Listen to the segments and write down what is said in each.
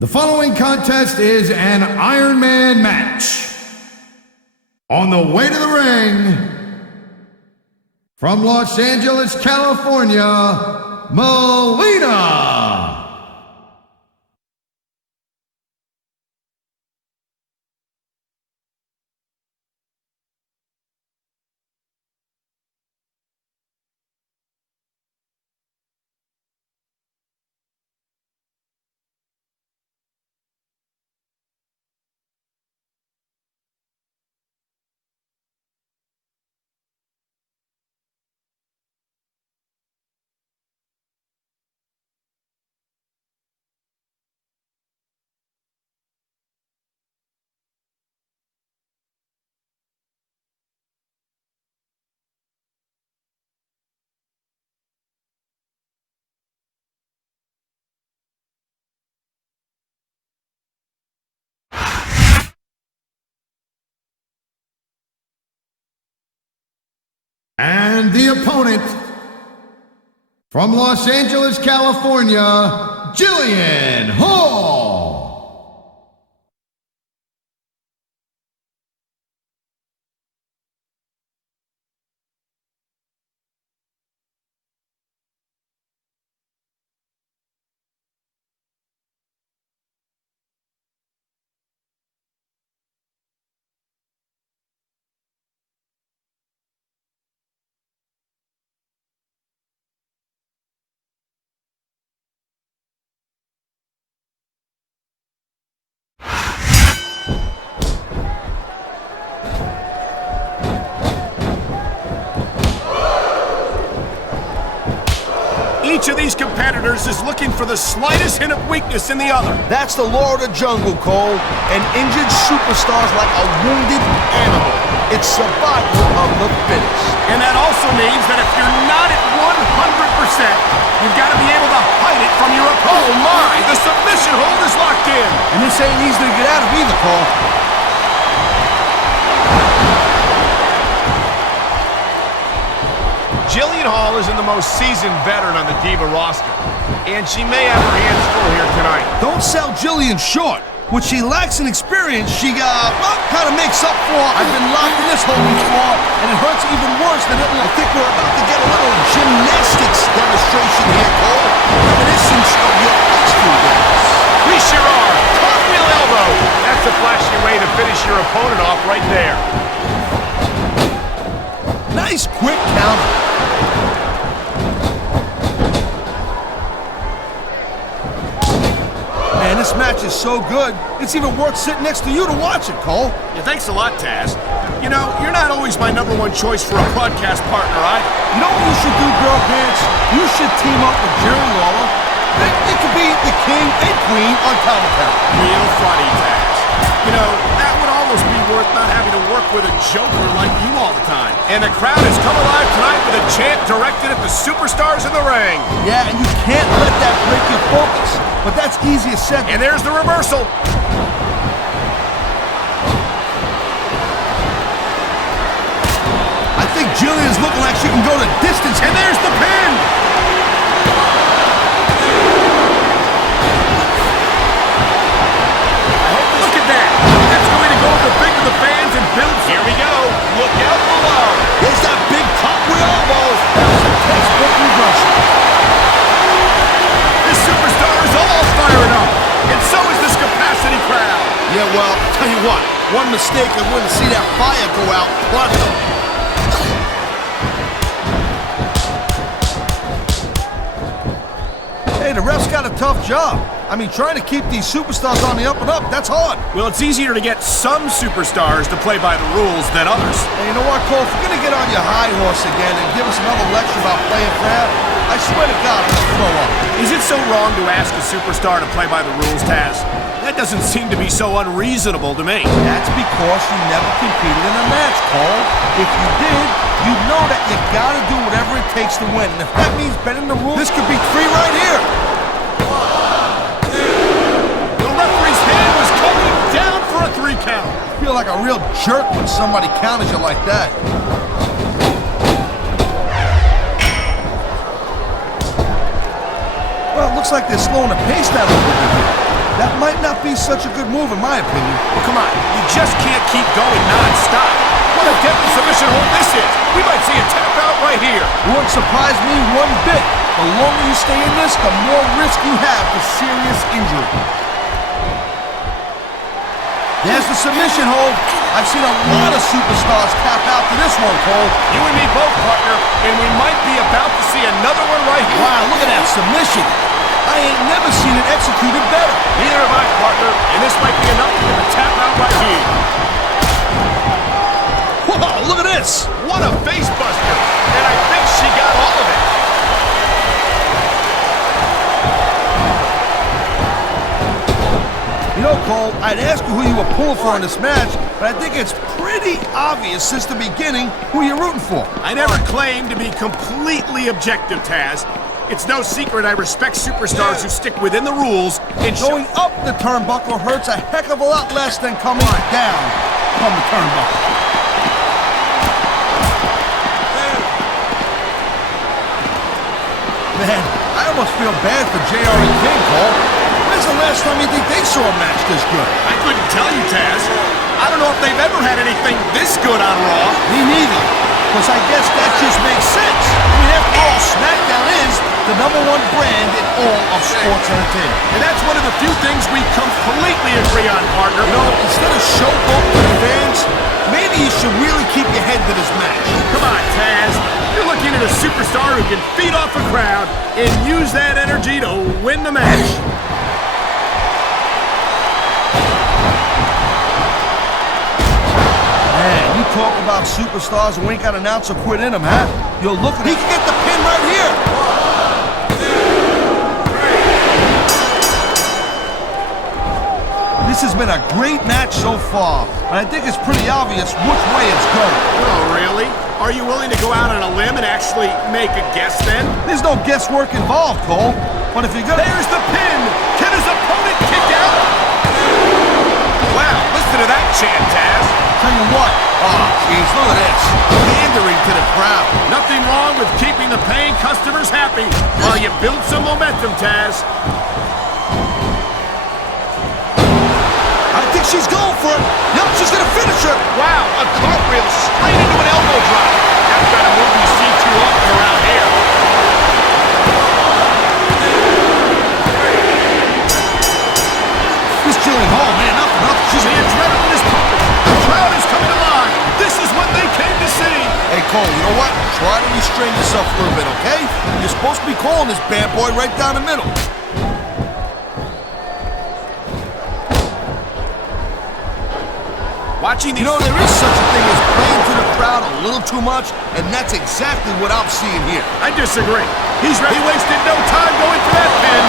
The following contest is an Ironman match. On the way to the ring, from Los Angeles, California, Melina. And the opponent, from Los Angeles, California, Jillian Hall. Each of these competitors is looking for the slightest hint of weakness in the other. That's the law of the jungle, Cole. An injured superstar's like a wounded animal. It's survival of the fittest. And that also means that if you're not at 100%, you've got to be able to hide it from your opponent. Oh my! The submission hold is locked in. And this ain't easy to get out of either, Cole. Jillian Hall isn't the most seasoned veteran on the Diva roster, and she may have her hands full here tonight. Don't sell Jillian short. What she lacks in experience, she, kind of makes up for. I've been locked in this hole before, and it hurts even worse than it will. I think we're about to get a little gymnastics demonstration here, Cole. Reminiscence of your high school days. We sure are. Cartwheel elbow. That's a flashy way to finish your opponent off right there. Nice quick counter. Man, this match is so good, it's even worth sitting next to you to watch it, Cole. Yeah, thanks a lot, Taz. You know, you're not always my #1 choice for a broadcast partner, You know what you should do, Girl Pants? You should team up with Jerry Lawler. It could be the king and queen on commentary. Real funny, Taz. You know, that would almost be worth not having to work with a joker like you all the time. And the crowd has come alive tonight with a chant directed at the superstars in the ring. Yeah, and you can't let that break your focus. But that's easier said. And there's the reversal. I think Jillian's looking like she can go the distance. And there's the pin. Look at that. That's going to go over big to the fans and build. Here we go. Look out below. There's that big cartwheel elbow. That was a textbook reversal. This superstar is all firing up. And so is this capacity crowd. Yeah, well, tell you what. One mistake and we're going to see that fire go out pronto. Hey, the ref's got a tough job. I mean, trying to keep these superstars on the up and up, that's hard. Well, it's easier to get some superstars to play by the rules than others. Hey, you know what, Cole? If you're going to get on your high horse again and give us another lecture about playing fair, I swear to God, I'm going to throw up. Is it so wrong to ask a superstar to play by the rules, Taz? That doesn't seem to be so unreasonable to me. That's because you never competed in a match, Cole. If you did, you'd know that you got to do whatever it takes to win. And if that means bending the rules, this could be 3 right here. For a 3 count. I feel like a real jerk when somebody counters you like that. Well, it looks like they're slowing the pace down a little bit here. That might not be such a good move, in my opinion. Well, come on. You just can't keep going non-stop. What a deadly submission hold this is. We might see a tap out right here. It wouldn't surprise me one bit. The longer you stay in this, the more risk you have for serious injury. There's the submission hold. I've seen a lot of superstars tap out to this one, Cole. You and me both, partner, and we might be about to see another one right here. Wow, look at that submission. I ain't never seen it executed better. Neither have I, partner, and this might be enough to get the tap out right here. Whoa, look at this. What a face buster, and I think she got all of it. You know, Cole, I'd ask you who you were pulling for in this match, but I think it's pretty obvious since the beginning who you're rooting for. I never claimed to be completely objective, Taz. It's no secret I respect superstars who stick within the rules and Going up the turnbuckle hurts a heck of a lot less than coming down from the turnbuckle. Man, I almost feel bad for JR and King, Cole. When's the last time you think they saw a match this good? I couldn't tell you, Taz. I don't know if they've ever had anything this good on Raw. Me neither. Because I guess that just makes sense. I mean, after all, Smackdown is the #1 brand in all of sports entertainment. And that's one of the few things we completely agree on, partner. You know, instead of showboat to the fans, maybe you should really keep your head to this match. Come on, Taz. You're looking at a superstar who can feed off a crowd and use that energy to win the match. Man, you talk about superstars who ain't got an ounce of quit in them, huh? You're looking, he can get the pin right here. This has been a great match so far, and I think it's pretty obvious which way it's going. Oh, really? Are you willing to go out on a limb and actually make a guess then? There's no guesswork involved, Cole. But if you're gonna... There's the pin! Can his opponent kick out? Wow, listen to that chant, Taz. Tell you what. Oh, jeez, look at this. Pandering to the crowd. Nothing wrong with keeping the paying customers happy while you build some momentum, Taz. I think she's going for it. Yep, she's gonna finish her. Wow, a cartwheel straight into an elbow drop. That's got a move you see too often around here. This Jillian Hall, man, nothing. She's The adrenaline is pumping. The crowd is coming alive. This is what they came to see. Hey, Cole, you know what? Try to restrain yourself a little bit, okay? You're supposed to be calling this bad boy right down the middle. Watching these... You know, there is such a thing as playing to the crowd a little too much, and that's exactly what I'm seeing here. I disagree. He wasted no time going for that pin.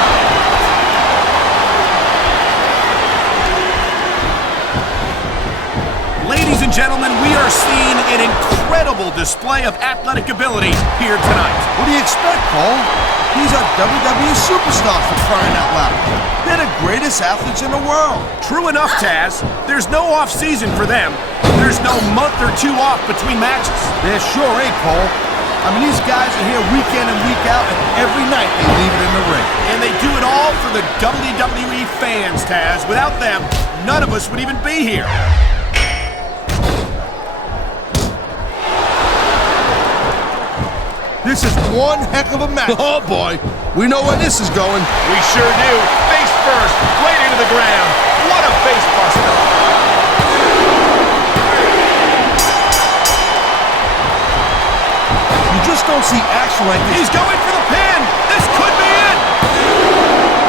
Ladies and gentlemen, we are seeing an incredible display of athletic ability here tonight. What do you expect, Cole? These are WWE superstars for crying out loud. They're the greatest athletes in the world. True enough, Taz. There's no off-season for them. There's no month or two off between matches. There sure ain't, Cole. I mean, these guys are here week in and week out, and every night they leave it in the ring. And they do it all for the WWE fans, Taz. Without them, none of us would even be here. This is one heck of a match. Oh, boy. We know where this is going. We sure do. Face first, right into the ground. What a face buster. You just don't see action like this. He's going for the pin. This could be it.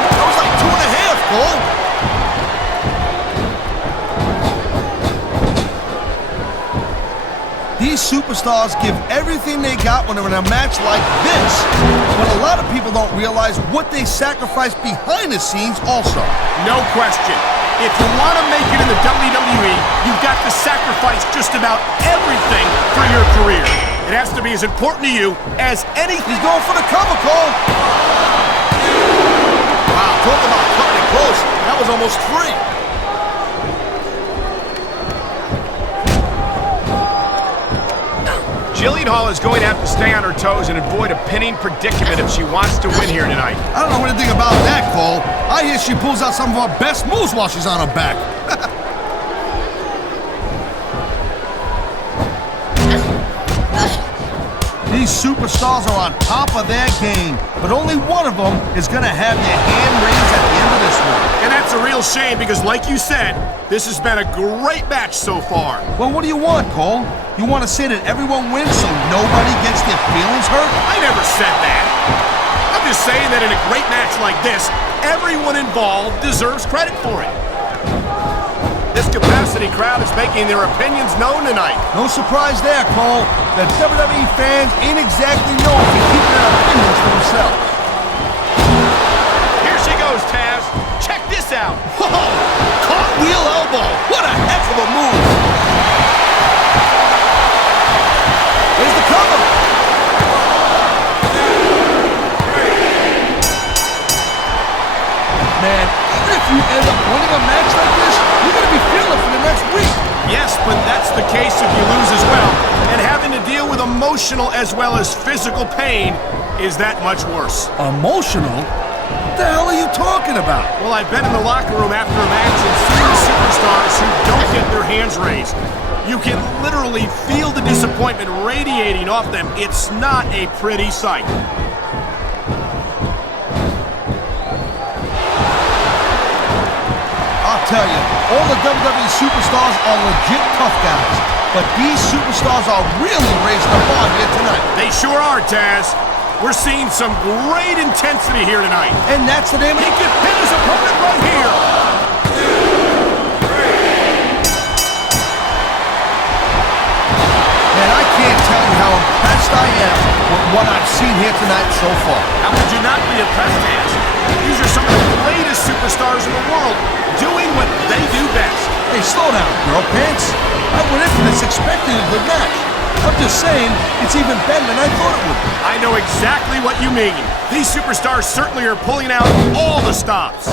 That was like 2.5, Cole. These superstars give everything they got when they're in a match like this. But a lot of people don't realize what they sacrifice behind the scenes also. No question. If you want to make it in the WWE, you've got to sacrifice just about everything for your career. It has to be as important to you as anything. He's going for the cover, Cole. Wow, talk about cutting it close. That was almost free. Jillian Hall is going to have to stay on her toes and avoid a pinning predicament if she wants to win here tonight. I don't know anything about that, Cole. I hear she pulls out some of our best moves while she's on her back. These superstars are on top of their game, but only one of them is going to have their hand raised at the end of this one. And that's a real shame because, like you said, this has been a great match so far. Well, what do you want, Cole? You want to say that everyone wins so nobody gets their feelings hurt? I never said that. I'm just saying that in a great match like this, everyone involved deserves credit for it. This capacity crowd is making their opinions known tonight. No surprise there, Cole. The WWE fans ain't exactly known for keeping their opinions to themselves. Here she goes, Taz. Check this out. Whoa! Cartwheel elbow. What a heck of a move. Here's the cover. Man, even if you end up winning a match like this, you're going to be feeling for the next week. Yes, but that's the case if you lose as well. And having to deal with emotional as well as physical pain is that much worse. Emotional? What the hell are you talking about? Well, I've been in the locker room after a match and seen the superstars who don't get their hands raised. You can literally feel the disappointment radiating off them. It's not a pretty sight. I'll tell you, all the WWE superstars are legit tough guys, but these superstars are really raising the bar here tonight. They sure are, Taz. We're seeing some great intensity here tonight. And that's the name of He it. could pin his opponent right here. Man, I can't tell you how impressed I am with what I've seen here tonight so far. How could you not be impressed, Taz? These are some of the greatest superstars in the world doing what they do best. Hey, slow down, girl pants. I went into this expecting a good match. I'm just saying, it's even better than I thought it would be. I know exactly what you mean. These superstars certainly are pulling out all the stops.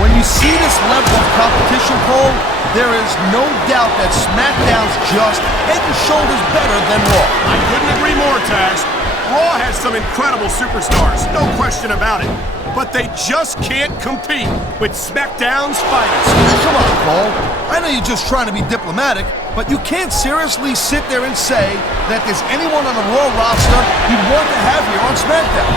When you see this level of competition, Cole, there is no doubt that SmackDown's just head and shoulders better than Raw. I couldn't agree more, Taz. Raw has some incredible superstars, no question about it. But they just can't compete with SmackDown's finest. Come on, Cole. I know you're just trying to be diplomatic, but you can't seriously sit there and say that there's anyone on the Raw roster you'd want to have here on SmackDown.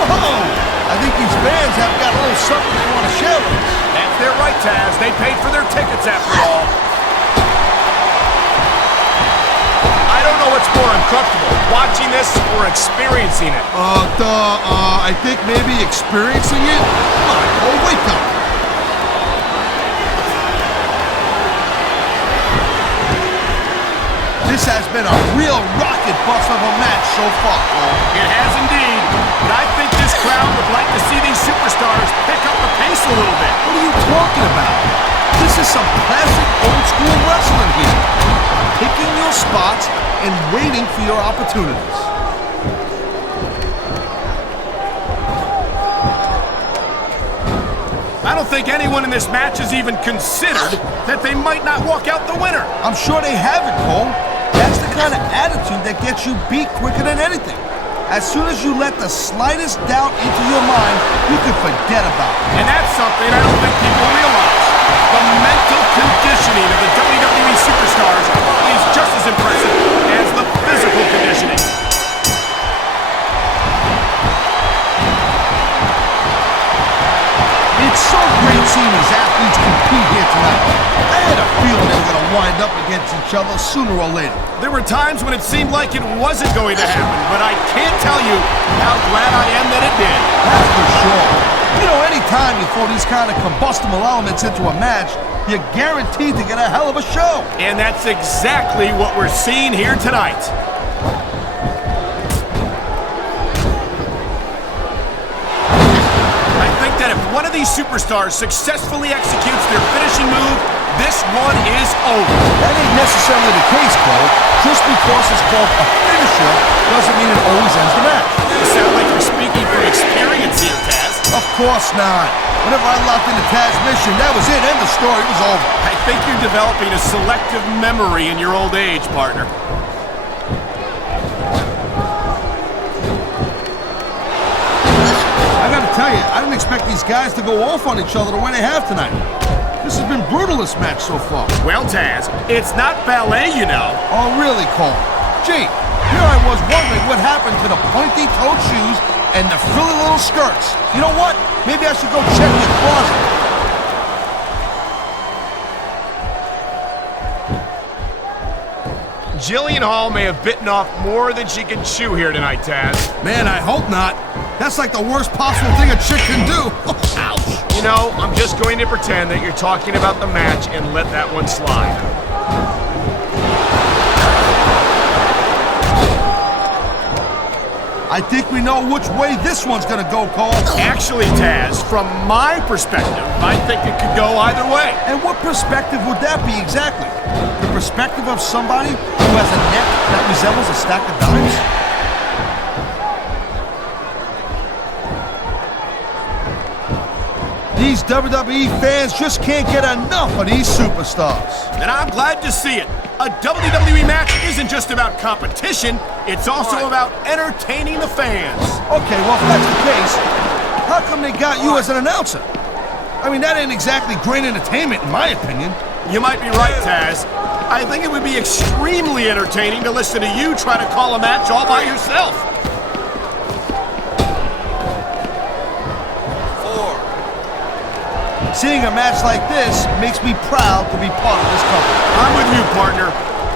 Whoa! I think these fans have got a little something they want to share with us. That's their right, Taz. They paid for their tickets after all. I don't know what's more uncomfortable, watching this or experiencing it. I think maybe experiencing it? Come on, Cole, wake up. This has been a real rocket bus of a match so far, Cole. It has indeed, but I think this crowd would like to see these superstars pick up the pace a little bit. What are you talking about? This is some classic old-school wrestling here. Picking your spots and waiting for your opportunities. I don't think anyone in this match has even considered that they might not walk out the winner. I'm sure they haven't, Cole. That's the kind of attitude that gets you beat quicker than anything. As soon as you let the slightest doubt into your mind, you can forget about it. And that's something I don't think people realize. The mental conditioning of the WWE superstars is just as impressive as the physical conditioning. It's so great seeing these athletes compete here tonight. I had a feeling they were going to wind up against each other sooner or later. There were times when it seemed like it wasn't going to happen, but I can't tell you how glad I am that it did. That's for sure. You know, anytime you throw these kind of combustible elements into a match, you're guaranteed to get a hell of a show. And that's exactly what we're seeing here tonight. I think that if one of these superstars successfully executes their finishing move, this one is over. That ain't necessarily the case, Cole. Just because it's called a finisher doesn't mean it always ends the match. You sound like you're speaking from experience here, Taz. Of course not. Whenever I locked in the Taz mission, that was it. End of story. It was over. I think you're developing a selective memory in your old age, partner. I gotta tell you, I didn't expect these guys to go off on each other the way they have tonight. This has been brutal, this match so far. Well, Taz, it's not ballet, you know. Oh, really, Cole? Gee, here I was wondering what happened to the pointy-toed shoes and the frilly little skirts. You know what? Maybe I should go check your closet. Jillian Hall may have bitten off more than she can chew here tonight, Taz. Man, I hope not. That's like the worst possible thing a chick can do. Ouch! You know, I'm just going to pretend that you're talking about the match and let that one slide. I think we know which way this one's gonna go, Cole. Actually, Taz, from my perspective, I think it could go either way. And what perspective would that be exactly? The perspective of somebody who has a neck that resembles a stack of dimes? These WWE fans just can't get enough of these superstars. And I'm glad to see it. A WWE match isn't just about competition, it's also about entertaining the fans. Okay, well, if that's the case, how come they got you as an announcer? I mean, that ain't exactly great entertainment, in my opinion. You might be right, Taz. I think it would be extremely entertaining to listen to you try to call a match all by yourself. Seeing a match like this makes me proud to be part of this company. I'm with you, partner.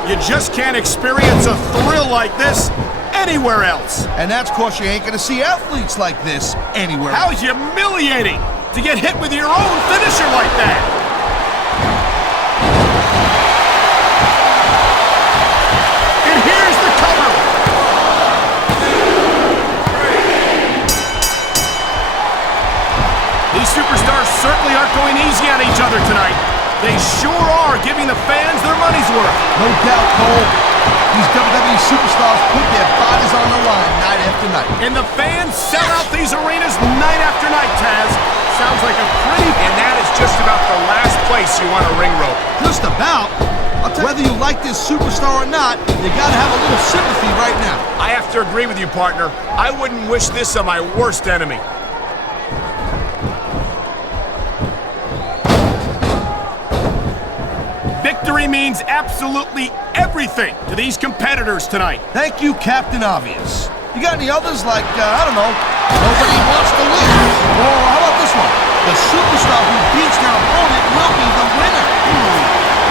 You just can't experience a thrill like this anywhere else. And that's 'cause you ain't gonna see athletes like this anywhere How else. humiliating to get hit with your own finisher like that. And here's the cover. These superstars certainly aren't going easy on each other tonight. They sure are giving the fans their money's worth. No doubt, Cole. These WWE superstars put their bodies on the line night after night. And the fans sell out these arenas night after night, Taz. Sounds like a pretty... And that is just about the last place you want a ring rope. Just about. I'll tell you, whether you like this superstar or not, you gotta have a little sympathy right now. I have to agree with you, partner. I wouldn't wish this on my worst enemy. Victory means absolutely everything to these competitors tonight. Thank you, Captain Obvious. You got any others like, I don't know, nobody wants to lose? Or how about this one? The superstar who beats their opponent will be the winner.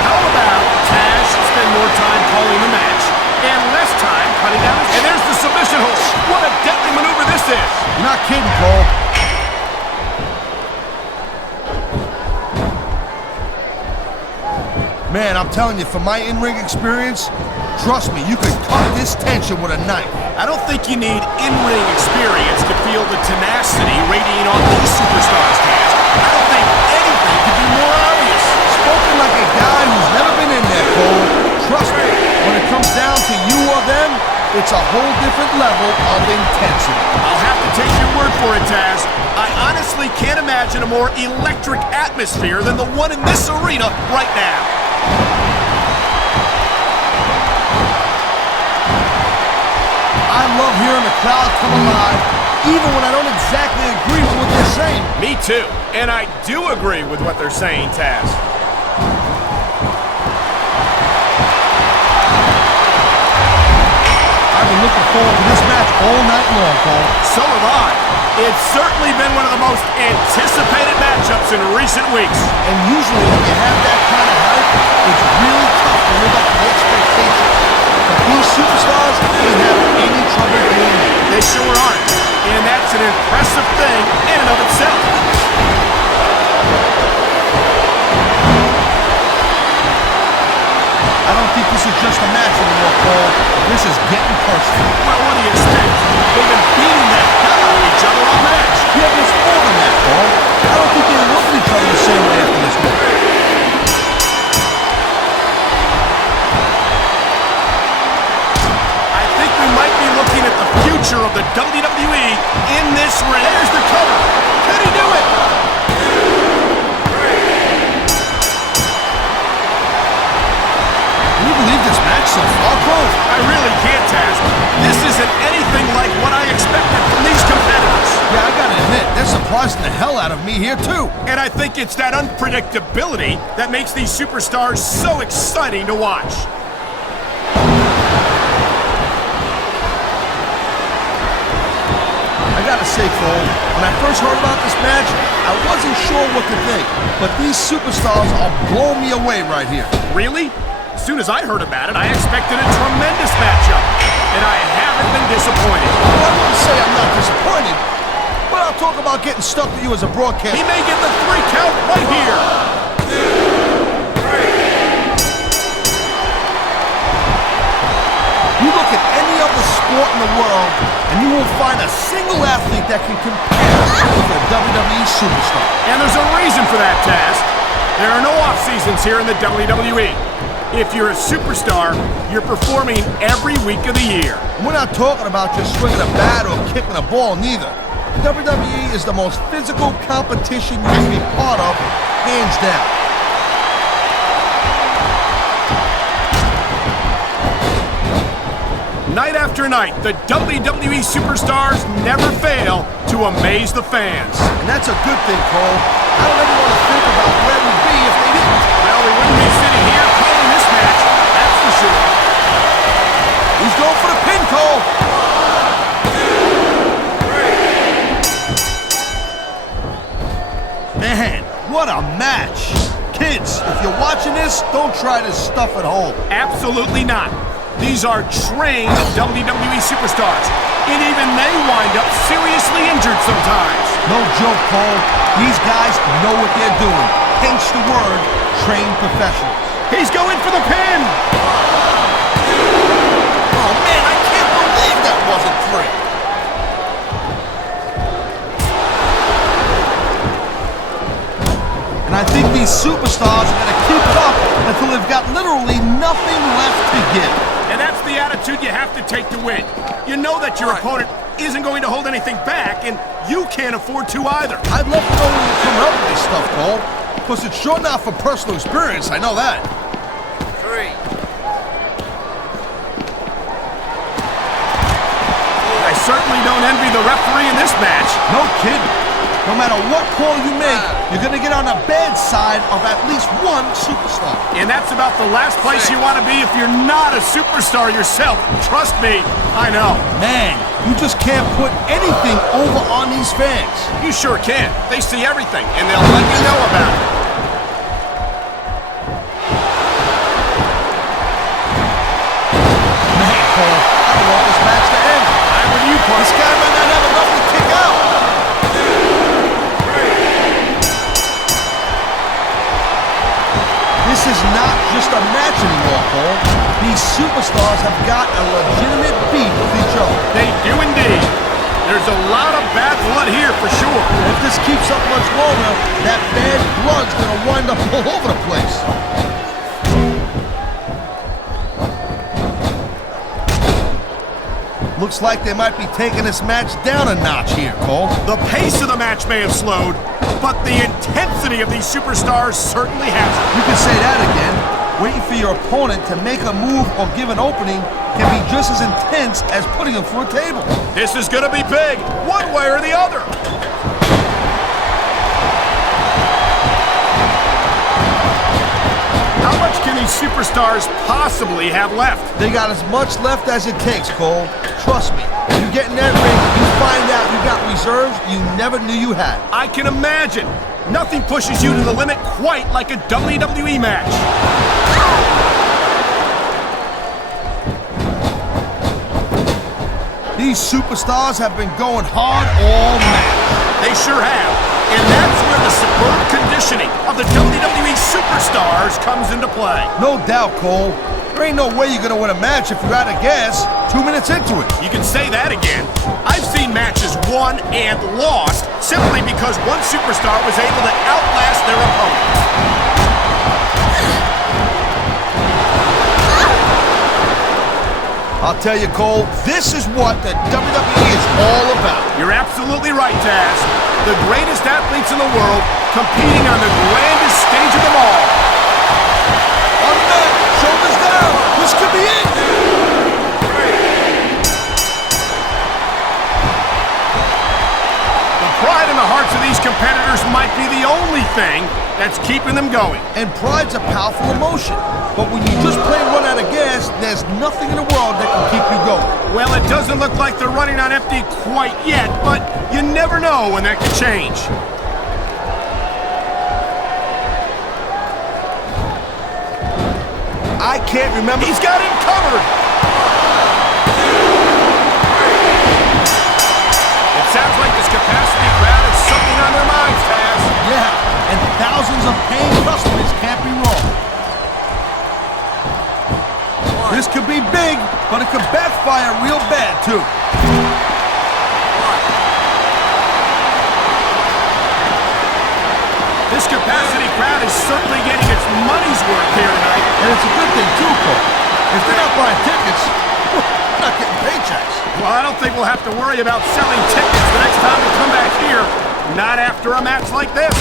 How about Taz spend more time calling the match and less time cutting down his... And there's the submission hold. What a deadly maneuver this is. You're not kidding, Cole. Man, I'm telling you, from my in-ring experience, trust me, you could cut this tension with a knife. I don't think you need in-ring experience to feel the tenacity radiating off these superstars, Taz. I don't think anything could be more obvious. Spoken like a guy who's never been in there, Cole. Trust me, when it comes down to you or them, it's a whole different level of intensity. I'll have to take your word for it, Taz. I honestly can't imagine a more electric atmosphere than the one in this arena right now. I love hearing the crowd come alive, even when I don't exactly agree with what they're saying. Me too. And I do agree with what they're saying, Taz. I've been looking forward to this match all night long, Cole. So have I. It's certainly been one of the most anticipated matchups in recent weeks. And usually when you have that kind of hype, it's really tough to live up to the expectations. But these superstars ain't having any trouble doing it. They sure aren't. And that's an impressive thing in and of itself. I don't think this is just a match anymore, Cole. This is getting personal. Well, what do you expect? They've been beating the hell out of each other all match. Yeah, but it's more than that, Cole. I don't think they look at each other the same way after this match. I think we might be looking at the future of the WWE in this ring. There's the cover. Can he do it? Can you believe this match so far, Cole? I really can't, Taz. This isn't anything like what I expected from these competitors. Yeah, I gotta admit, they're surprising the hell out of me here, too. And I think it's that unpredictability that makes these superstars so exciting to watch. I gotta say, Cole, when I first heard about this match, I wasn't sure what to think. But these superstars are blowing me away right here. Really? As soon as I heard about it, I expected a tremendous matchup. And I haven't been disappointed. Well, I wouldn't say I'm not disappointed, but I'll talk about getting stuck with you as a broadcaster. He may get the 3 count right here. You look at any other sport in the world, and you won't find a single athlete that can compare with a WWE superstar. And there's a reason for that, Taz. There are no off-seasons here in the WWE. If you're a superstar, you're performing every week of the year. We're not talking about just swinging a bat or kicking a ball, neither. WWE is the most physical competition you can be part of, hands down. Night after night, the WWE superstars never fail to amaze the fans. And that's a good thing, Cole. I don't ever want to think about where we'd be if they didn't. Well, we wouldn't be sitting here calling this match, that's for sure. He's going for the pin, Cole. Man, what a match. Kids, if you're watching this, don't try this stuff at home. Absolutely not. These are trained WWE superstars, and even they wind up seriously injured sometimes. No joke, Cole. These guys know what they're doing. Hence the word, trained professionals. He's going for the pin! Oh, man, I can't believe that wasn't 3. And I think these superstars are going to keep it up until they've got literally nothing left to give. And that's the attitude you have to take to win. You know that your opponent isn't going to hold anything back, and you can't afford to either. I'd love to know when you're coming up with this stuff, Cole. Because it's sure not from personal experience, I know that. 3. I certainly don't envy the referee in this match. No kidding. No matter what call you make, you're going to get on the bad side of at least one superstar. And that's about the last place you want to be if you're not a superstar yourself. Trust me, I know. Man, you just can't put anything over on these fans. You sure can. They see everything, and they'll let you know about it. Man, Cole, I don't want this match to end. I'm with you, Paul. This guy might not have enough to kick out. This is not just a match anymore, Cole. These superstars have got a legitimate beef with each other. They do indeed. There's a lot of bad blood here for sure. And if this keeps up much longer, that bad blood's gonna wind up all over the place. Looks like they might be taking this match down a notch here, Cole. The pace of the match may have slowed, but the intensity of these superstars certainly hasn't. You can say that again. Waiting for your opponent to make a move or give an opening can be just as intense as putting them through a table. This is going to be big, one way or the other. How much can these superstars possibly have left? They got as much left as it takes, Cole. Trust me. You get in that ring, you find out you got reserves you never knew you had. I can imagine. Nothing pushes you to the limit quite like a WWE match. These superstars have been going hard all match. They sure have. And that's where the superb conditioning of the WWE superstars comes into play. No doubt, Cole. There ain't no way you're gonna win a match if you're out of gas 2 minutes into it. You can say that again. I've seen matches won and lost simply because one superstar was able to outlast their opponent. I'll tell you, Cole, this is what the WWE is all about. You're absolutely right, Taz. The greatest athletes in the world competing on the grandest stage of them all. On the mat, shoulders down. This could be it. The pride in the hearts of these competitors might be the only thing that's keeping them going. And pride's a powerful emotion. But when you just plain run out of gas, there's nothing in the world that can keep you going. Well, it doesn't look like they're running on empty quite yet, but you never know when that could change. I can't remember. He's got him covered. It sounds like this capacity crowd has something on their minds, Taz. Yeah, and thousands of paying customers can't be wrong. This could be big, but it could backfire real bad, too. This capacity crowd is certainly getting its money's worth here tonight. And it's a good thing, too, Cole. If they're not buying tickets, they're not getting paychecks. Well, I don't think we'll have to worry about selling tickets the next time we come back here. Not after a match like this.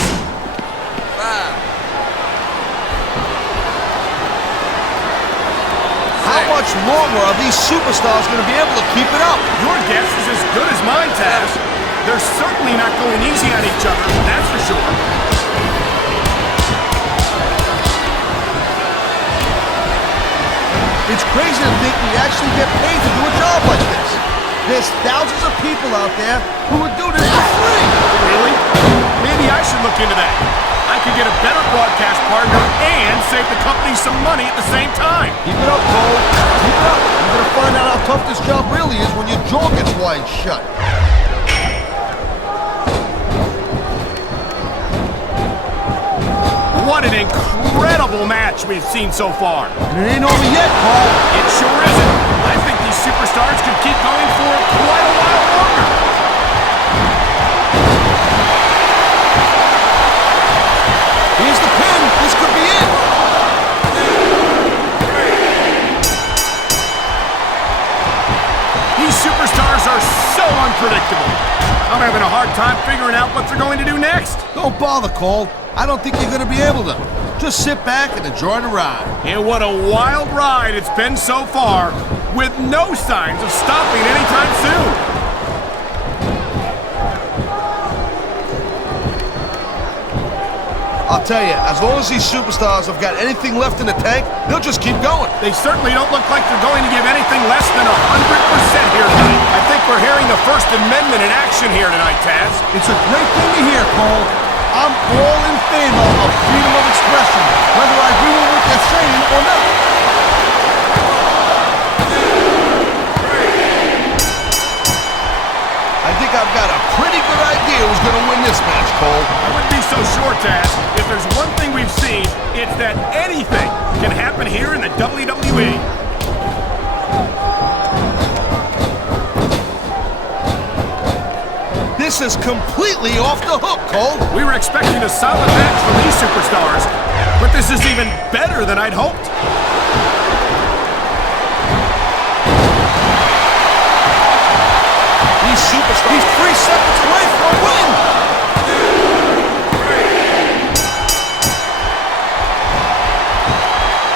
How much longer are these superstars going to be able to keep it up? Your guess is as good as mine, Taz. They're certainly not going easy on each other, that's for sure. It's crazy to think we actually get paid to do a job like this. There's thousands of people out there who would do this for free. Really? Maybe I should look into that. I could get a better broadcast partner and save the company some money at the same time. Keep it up, Cole. Keep it up. You're going to find out how tough this job really is when your jaw gets wide shut. What an incredible match we've seen so far. And it ain't over yet, Cole. It sure isn't. I think these superstars could keep going for quite a while longer. Here's the pin. This could be it. These superstars are so unpredictable. I'm having a hard time figuring out what they're going to do next. Don't bother, Cole. I don't think you're going to be able to. Just sit back and enjoy the ride. And what a wild ride it's been so far, with no signs of stopping anytime soon. I'll tell you, as long as these superstars have got anything left in the tank, they'll just keep going. They certainly don't look like they're going to give anything less than 100% here tonight. I think we're hearing the First Amendment in action here tonight, Taz. It's a great thing to hear, Cole. I'm all in favor of freedom of expression, whether I agree with what they're saying or not. I think I've got a pretty good idea who's going to win this match, Cole. I wouldn't be so sure, Taz. If there's one thing we've seen, it's that anything can happen here in the WWE. This is completely off the hook, Cole. We were expecting a solid match from these superstars, but this is even better than I'd hoped. These superstars, he's 3 seconds away from a win.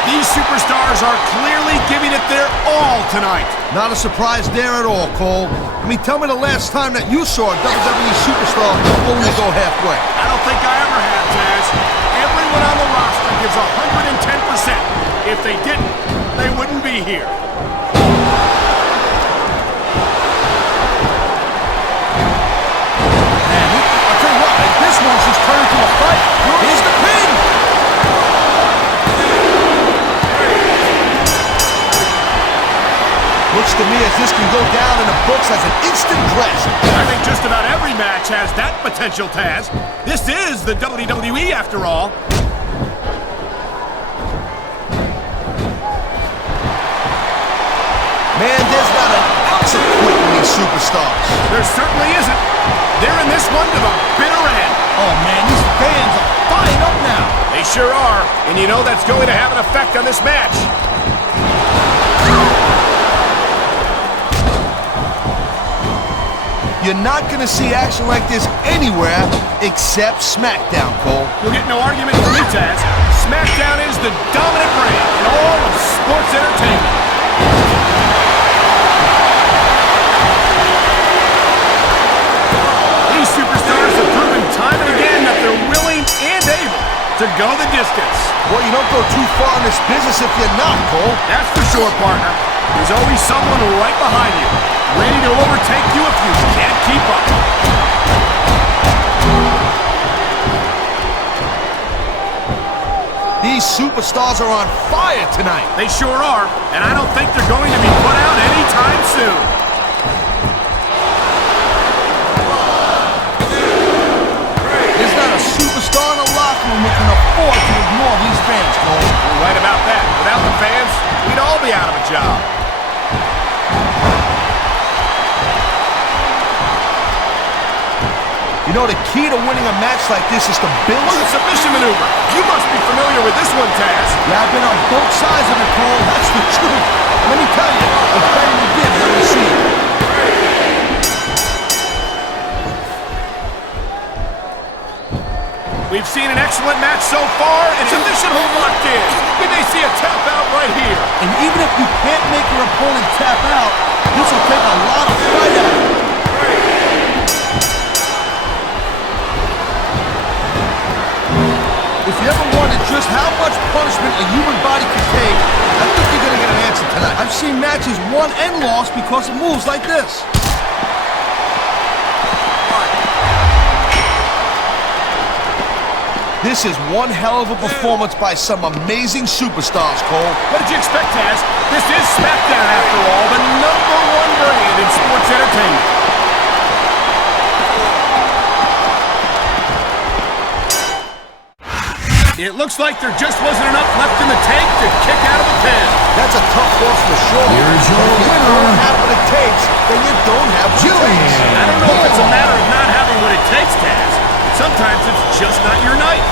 These superstars are clearly giving it their all tonight. Not a surprise there at all, Cole. I mean, tell me the last time that you saw a WWE superstar only go halfway. I don't think I ever have, Taz. Everyone on the roster gives 110%. If they didn't, they wouldn't be here. Man, I'll tell you what, this one's just turned into a fight. Here's the pin. Looks to me as this can go down in the books as an instant classic. I think just about every match has that potential, Taz. This is the WWE, after all. Man, there's not an ounce of quit in these superstars. There certainly isn't. They're in this one to the bitter end. Oh, man, these fans are fired up now. They sure are, and you know that's going to have an effect on this match. You're not going to see action like this anywhere except SmackDown, Cole. You'll get no argument from me, Taz. SmackDown is the dominant brand in all of sports entertainment. These superstars have proven time and again that they're willing and able to go the distance. Well, you don't go too far in this business if you're not, Cole. That's for sure, partner. There's always someone right behind you, ready to overtake you if you can't keep up. These superstars are on fire tonight. They sure are, and I don't think they're going to be put out anytime soon. There's not a superstar in the locker room who can afford to ignore these fans, Cole. You're right about that. Without the fans, we'd all be out of a job. You know, the key to winning a match like this is to build... Look at the submission maneuver. You must be familiar with this one, Taz. Yeah, I've been on both sides of it, Cole. That's the truth. Let me tell you, it's better to give than receive. We've seen an excellent match so far, and submission hold locked in. We may see a tap out right here. And even if you can't make your opponent tap out, this will take a lot of fight out of you. If you ever wondered just how much punishment a human body can take, I think you're going to get an answer tonight. I've seen matches won and lost because of moves like this. This is one hell of a performance by some amazing superstars, Cole. What did you expect, Taz? This is SmackDown, after all, the #1 brand in sports entertainment. It looks like there just wasn't enough left in the tank to kick out of the pin. That's a tough loss for sure. Here's your If you winner, don't have what it takes, then you don't have what it Jillian. takes. I don't know if it's a matter of not having what it takes, Taz. Sometimes it's just not your night.